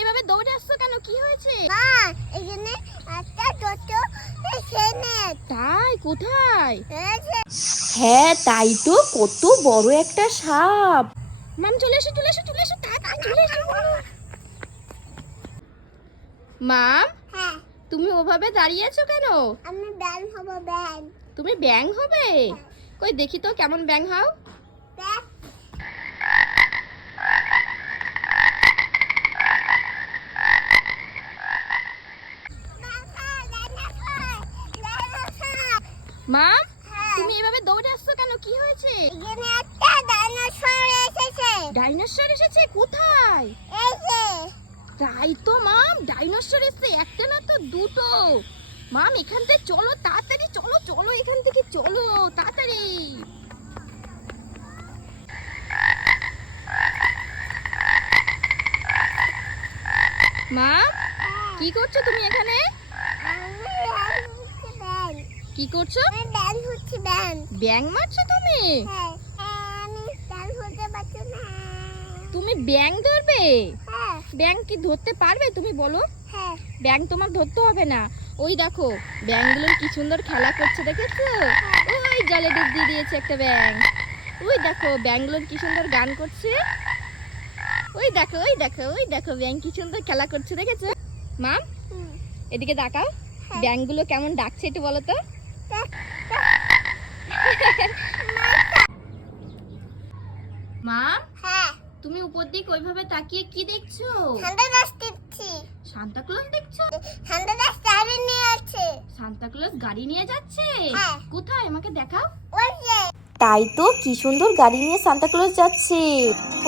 এভাবে দৌড়ে আসছো কেন? কি হয়েছে? মা এখানে একটা টোটো এখানে তাই? কোথায়? হ্যাঁ তাই তো কত বড় একটা সাপ। মাম চলে এসো চলে এসো চলে এসো তাড়াতাড়ি চলে এসো। মাম হ্যাঁ। তুমি ওভাবে দাঁড়িয়ে আছো কেন? আমি ব্যান হব ব্যান তুমি ব্যাং হবে? কই দেখি তো কেমন ব্যাং হও। ব্যান মাম হ্যাঁ। তুমি এভাবে দৌড়ে আসছো কেন? কি হয়েছে? এখানে একটা ডাইনোসর এসেছে। ডাইনোসর এসেছে? কোথায়? এই যে তাই তো মাম ডাইনোসর এসেছে। একটা না তো দুটো। মাম এখান থেকে চলো তাড়াতাড়ি চলো চলো এখান থেকে চলো তাড়াতাড়ি। মাম কি করছ তুমি এখানে আমি ব্যান হচ্ছে ব্যান কি করছ? ব্যান হচ্ছে ব্যান ব্যাং মারছো তুমি? হ্যাঁ আমি পারছি না। তুমি ব্যাং ধরবে? হ্যাঁ। ব্যাং কি ধরতে পারবে তুমি বলো? হ্যাঁ। ব্যাং তোমার ধরতে হবে না। ওই দেখো ব্যাংগুলো কি সুন্দর খেলা করছে দেখেছ? ওই জলে ডুব দিয়ে দিয়েছে একটা ব্যাং ওই দেখো ব্যাংগুলো কি সুন্দর গান করছে। ওই দেখো ওই দেখো ওই দেখো ব্যাং কি সুন্দর খেলা করছে দেখেছ? মাম। এদিকে দেখাও হ্যাঁ। ব্যাংগুলো কেমন ডাকছে একটু বলো তো। মাম হ্যাঁ। তুমি উপর দিকে ওইভাবে তাকিয়ে কি দেখছ? সান্তা ক্লজ দেখছ। ঠান্ডা গাছ চারি নিয়ে আছে। সান্তা ক্লজ গাড়ি নিয়ে যাচ্ছে? হ্যাঁ। কোথায়? আমাকে দেখাও। ওই যে। তাই তো কি সুন্দর গাড়ি নিয়ে সান্তা ক্লজ যাচ্ছে।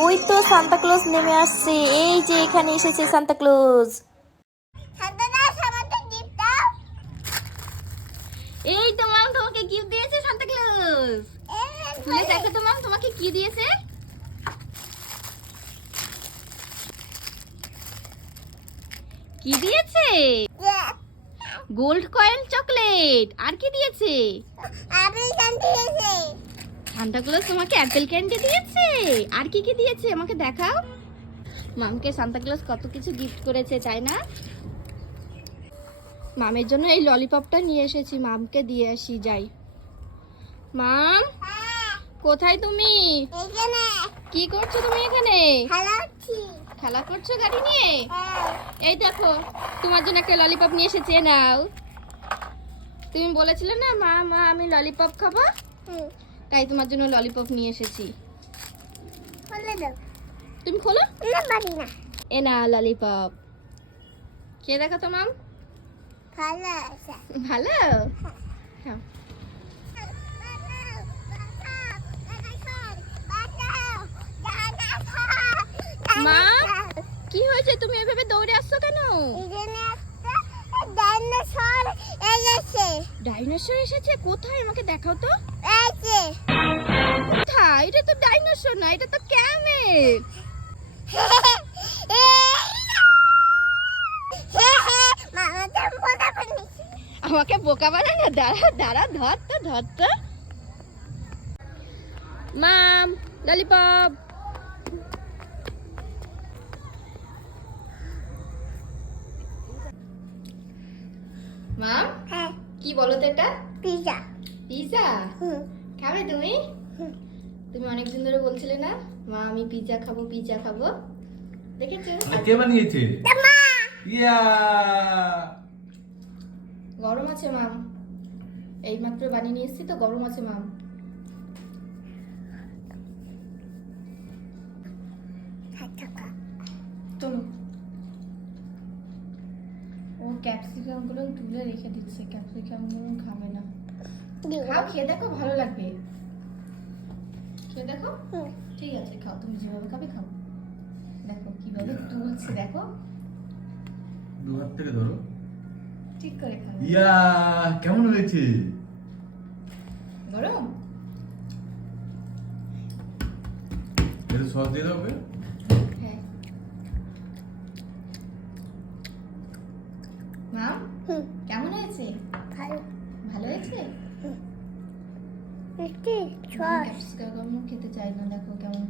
ওই তো সান্তা ক্লজ নেমে আসছে। এই যে এখানে এসেছে সান্তা ক্লজ ঠান্ডা গাছ আমাদের গিফট দাও এই তো মাম, তোমাকে গিফট দিয়েছে সান্তা ক্লজ দেখো তো মাম, তোমাকে কি দিয়েছে? কি দিয়েছে? Gold coin, chocolate. আর কি দিয়েছে? সান্তা ক্লজ তোমাকে অ্যাপেল ক্যান্ডি দিয়েছে। আর কি কি দিয়েছে? আমাকে দেখাও। মামকে সান্তা ক্লজ কত কিছু গিফট করেছে, তাই না? মামের জন্য এই ললিপপটা নিয়ে এসেছি মামকে দিয়ে আসি যাই। মাম কোথায় তুমি? এখানে কি করছ তুমি এখানে? খেলা করছ। গাড়ি নিয়ে? হ্যাঁ। এই দেখো তোমার জন্য একটা ললিপপ নিয়ে এসেছি নাও। তুমি বলেছিলে না মা মা আমি ললিপপ খাব? তাই তোমার জন্য ললিপপ নিয়ে এসেছি। তুমি খোলো? না এ না। ললিপপ। কে দেখো তো মাম। ভালো? হ্যাঁ। মা? কি হয়েছে? তুমি এভাবে দৌড়ে আসছো কেন? ডাইনোসর এসেছে। ডাইনোসর এসেছে? কোথায়? আমাকে দেখাও তো। এসে কোথায়? এটা তো ডাইনোসর না এটা তো ক্যামেল। আমাকে বোকা বানা না দাঁড়া দাঁড়া ধর তো ধর তো। মাম ললিপপ। মাম হ্যাঁ। কি বলো তো এটা? পিজা। পিজা? খাবে তুমি? তুমি অনেকদিন ধরে বলছিলে না মা আমি পিজা খাব পিজা খাব। দেখেছ? কে বানিয়েছে? মা ইয়া। গরম আছে মাম। এই মাত্র বানিয়ে নিয়ে এসেছি তো গরম আছে মাম। ও ক্যাপসিকামগুলো তুলে রেখে দিচ্ছে ক্যাপসিকামগুলো খাবে না। খাও খেয়ে দেখো ভালো লাগবে। খেয়ে দেখো? ঠিক আছে খাও। তুমি যেভাবে খাবে খাও। দেখো কীভাবে তুলছে দেখো। দু হাত থেকে ধরো। ঠিক করে খাও ইয়া কেমন হয়েছে? গরম? এটা সস দিয়ে দাও হ্যাঁ। মাম কেমন হয়েছে? ভালো। ভালো হয়েছে? খেতে চাই না দেখো কেমন